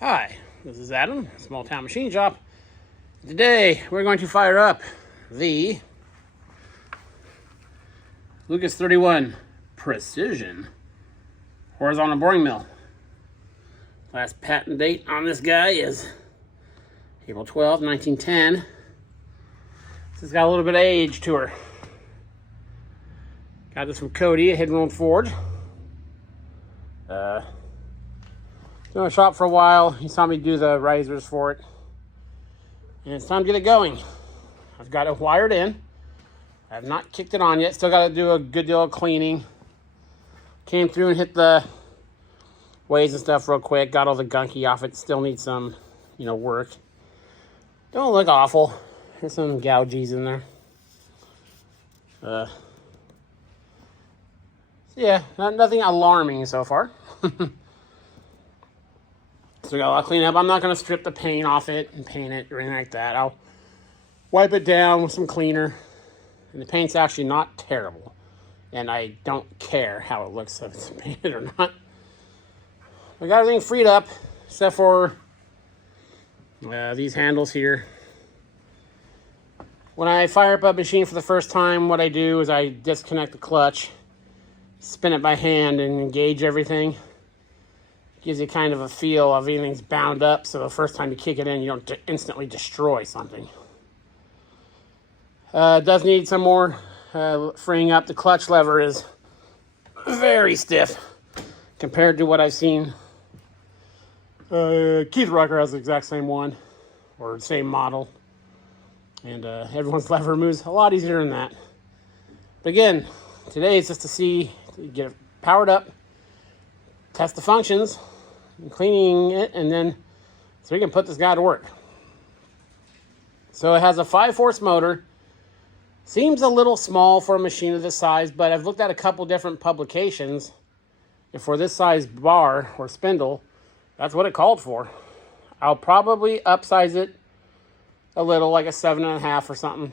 Hi, this is Adam, Small Town Machine Shop. Today we're going to fire up the Lucas 31 Precision horizontal boring mill. Last patent date on this guy is April 12, 1910. This has got a little bit of age to her. Got this from Cody at Hidden Road Forge. Been in the shop for a while. He saw me do the risers for it. And it's time to get it going. I've got it wired in. I have not kicked it on yet. Still got to do a good deal of cleaning. Came through and hit the ways and stuff real quick. Got all the gunky off it. Still needs some, work. Don't look awful. There's some gouges in there. Yeah, nothing alarming so far. So we got a lot of cleanup. I'm not going to strip the paint off it and paint it or anything like that. I'll wipe it down with some cleaner. And the paint's actually not terrible. And I don't care how it looks, if it's painted or not. We got everything freed up, except for these handles here. When I fire up a machine for the first time, what I do is I disconnect the clutch, spin it by hand, and engage everything. Gives you kind of a feel of everything's bound up, so the first time you kick it in, you don't instantly destroy something. It does need some more freeing up. The clutch lever is very stiff compared to what I've seen. Keith Rucker has the exact same one, or the same model. And everyone's lever moves a lot easier than that. But again, today is just to get it powered up, test the functions, and cleaning it, and then so we can put this guy to work. So it has a 5-force motor. Seems a little small for a machine of this size, but I've looked at a couple different publications, and for this size bar or spindle, that's what it called for. I'll probably upsize it a little, like a 7.5 or something.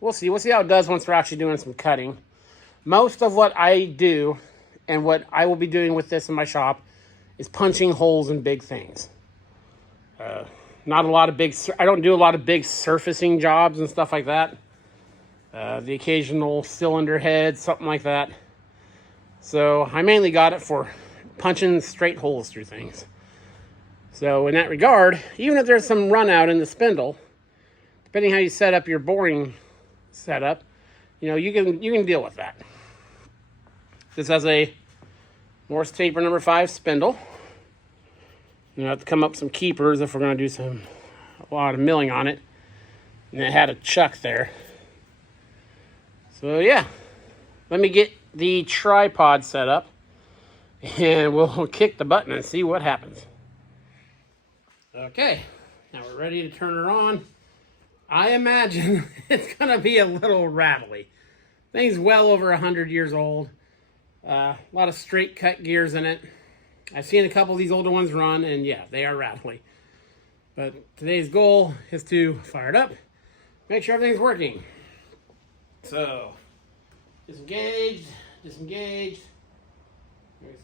We'll see. We'll see how it does once we're actually doing some cutting. Most of what I do and what I will be doing with this in my shop is punching holes in big things. Not a lot of I don't do a lot of big surfacing jobs and stuff like that. The occasional cylinder head, something like that. So I mainly got it for punching straight holes through things. So in that regard, even if there's some run out in the spindle, depending how you set up your boring setup, you can deal with that. This has a Morse taper number 5 spindle. You have to come up with some keepers if we're going to do a lot of milling on it. And it had a chuck there. So yeah, let me get the tripod set up and we'll kick the button and see what happens. Okay, now we're ready to turn her on. I imagine it's going to be a little rattly. Thing's well over 100 years old. A lot of straight cut gears in it. I've seen a couple of these older ones run, and yeah, they are rattly. But today's goal is to fire it up, make sure everything's working. So, disengaged. There's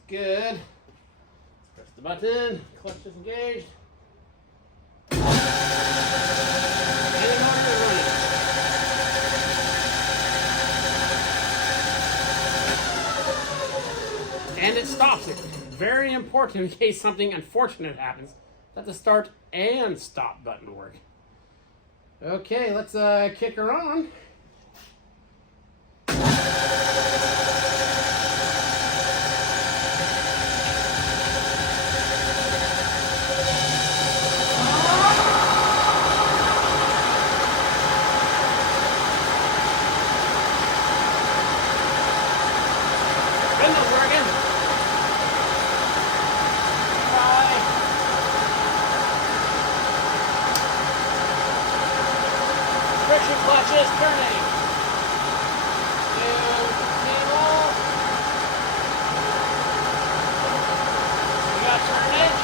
good. Press the button, clutch disengaged. And the motor is running. And it stops it. Very important in case something unfortunate happens, that the start and stop button work. Okay, let's kick her on. Spindle's working. Friction clutch is turning. Cable. We got turnage.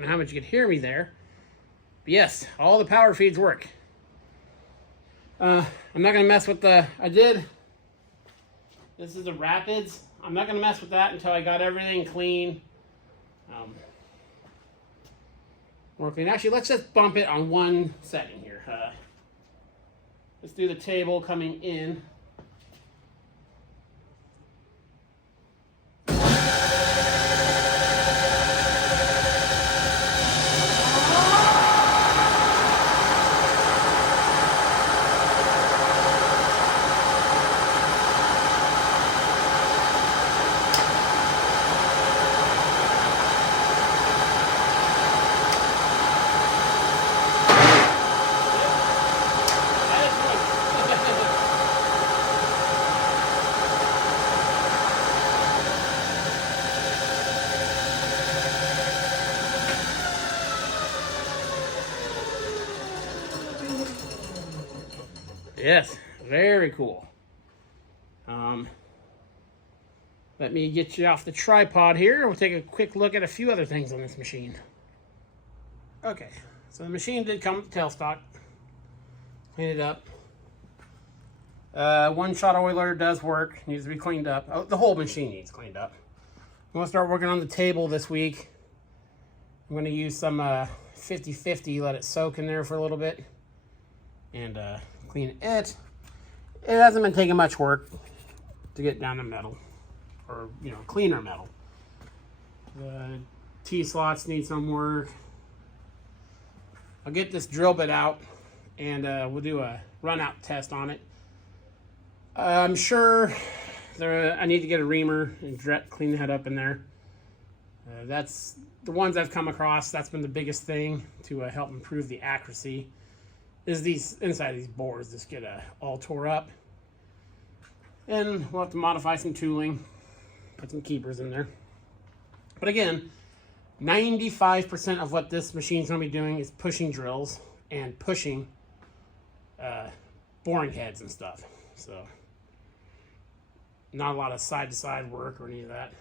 don't know how much you could hear me there. But yes, all the power feeds work. I'm not going to mess with this is the Rapids. I'm not going to mess with that until I got everything clean. Working. Actually, let's just bump it on one setting here. Let's do the table coming in. Yes, very cool. Let me get you off the tripod here. We'll take a quick look at a few other things on this machine. Okay, so the machine did come with the tailstock. Clean it up. One shot oiler does work, needs to be cleaned up. Oh, the whole machine needs cleaned up. I'm going to start working on the table this week. I'm going to use some 50/50, let it soak in there for a little bit, and clean it. It hasn't been taking much work to get down to metal, or cleaner metal. The T-slots need some work. I'll get this drill bit out, and we'll do a run-out test on it. I'm sure I need to get a reamer and clean that up in there. That's the ones I've come across. That's been the biggest thing to help improve the accuracy. Is these inside these boards just get all tore up, and we'll have to modify some tooling, put some keepers in there. But again, 95% of what this machine's going to be doing is pushing drills and pushing boring heads and stuff. So not a lot of side-to-side work or any of that.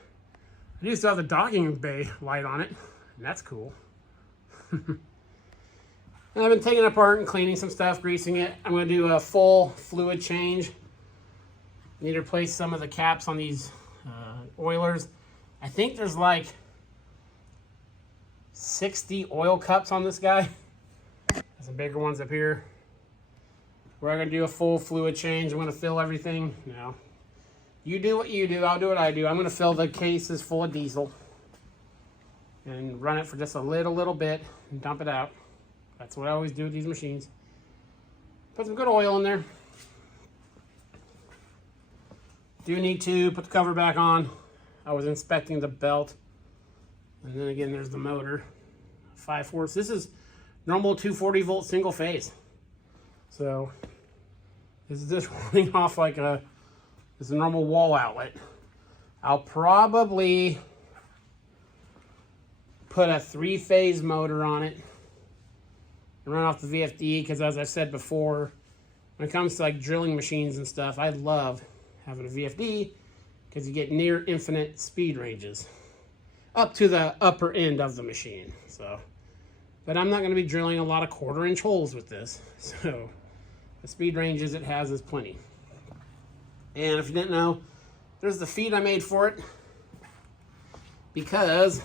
I do still have the docking bay light on it, and that's cool. And I've been taking it apart and cleaning some stuff, greasing it. I'm going to do a full fluid change. Need to replace some of the caps on these oilers. I think there's like 60 oil cups on this guy. Some bigger ones up here. We're going to do a full fluid change. I'm going to fill everything. Now, you do what you do. I'll do what I do. I'm going to fill the cases full of diesel and run it for just a little bit and dump it out. That's what I always do with these machines. Put some good oil in there. Do need to put the cover back on. I was inspecting the belt. And then again, there's the motor. 5/4. This is normal 240 volt single phase. So this is just running off like this is a normal wall outlet. I'll probably put a 3-phase motor on it and run off the VFD, because as I've said before, when it comes to like drilling machines and stuff, I love having a VFD because you get near infinite speed ranges up to the upper end of the machine. So, but I'm not going to be drilling a lot of 1/4-inch holes with this, so the speed ranges it has is plenty. And if you didn't know, there's the feed I made for it, because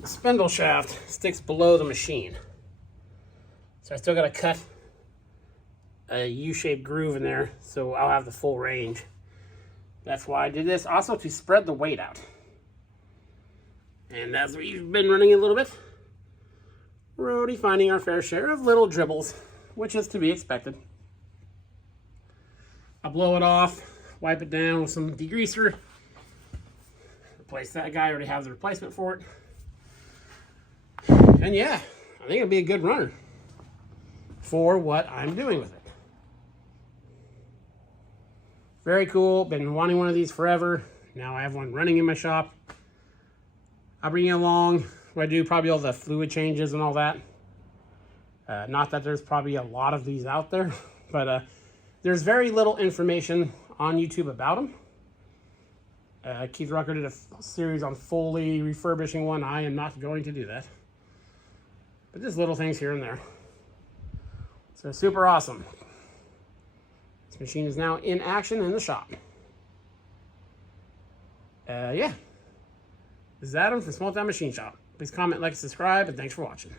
the spindle shaft sticks below the machine. So I still got to cut a U-shaped groove in there so I'll have the full range. That's why I did this. Also to spread the weight out. And as we've been running a little bit, we're already finding our fair share of little dribbles, which is to be expected. I'll blow it off, wipe it down with some degreaser, replace that guy. I already have the replacement for it. And yeah, I think it'll be a good runner for what I'm doing with it. Very cool. Been wanting one of these forever. Now I have one running in my shop. I'll bring you along where I do probably all the fluid changes and all that. Not that there's probably a lot of these out there, but there's very little information on YouTube about them. Keith Rucker did a series on Foley refurbishing one. I am not going to do that. But just little things here and there. So super awesome. This machine is now in action in the shop. Yeah. This is Adam from Small Town Machine Shop. Please comment, like, subscribe, and thanks for watching.